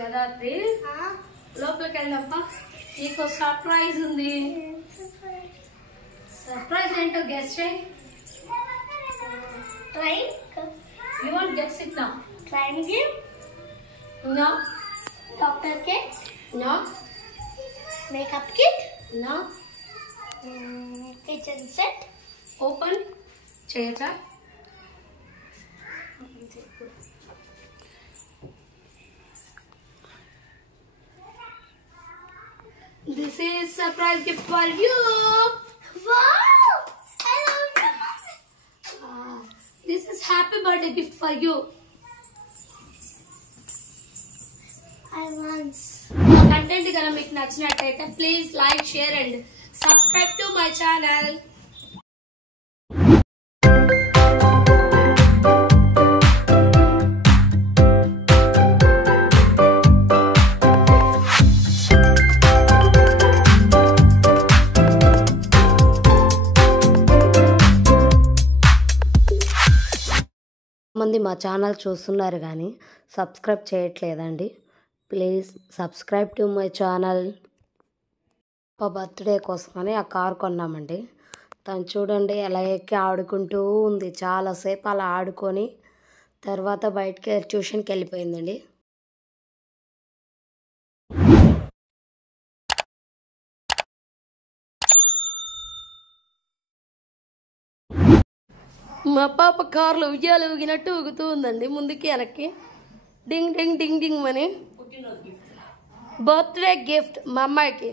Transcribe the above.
యదాద్రి లోపలికి వెళ్ళమ్మా. నీకు సర్ప్రైజ్ ఉంది. సర్ప్రైజ్ ఏంటో గెస్ చేయి. Train? You won't guess it now. Train game? No. Doctor kit? No. Makeup kit? No. Kitchen set? Open. చేయొచ్చా? This is surprise gift for you. Wow! I love you. This is happy birthday gift for you. I want. Content కనుక మీకు నచ్చినట్టయితే please like, share and subscribe to my channel. మంది మా channel చూస్తున్నారు కానీ subscribe చేయట్లేదండి. Please subscribe to my channel. మా birthday కోసమని ఆ కారు కొన్నామండి. తను చూడండి ఎలా ఎక్కి ఆడుకుంటూ ఉంది. చాలాసేపు అలా ఆడుకొని తర్వాత బయటికి ట్యూషన్కి వెళ్ళిపోయిందండి. మా పాప కారులో ఉయ్యాలు ఊగినట్టు ఊగుతూ ఉందండి, ముందుకి వెనక్కి. డింగ్ డింగ్ డింగ్ డింగ్ అని. బర్త్డే గిఫ్ట్ మా అమ్మాయికి.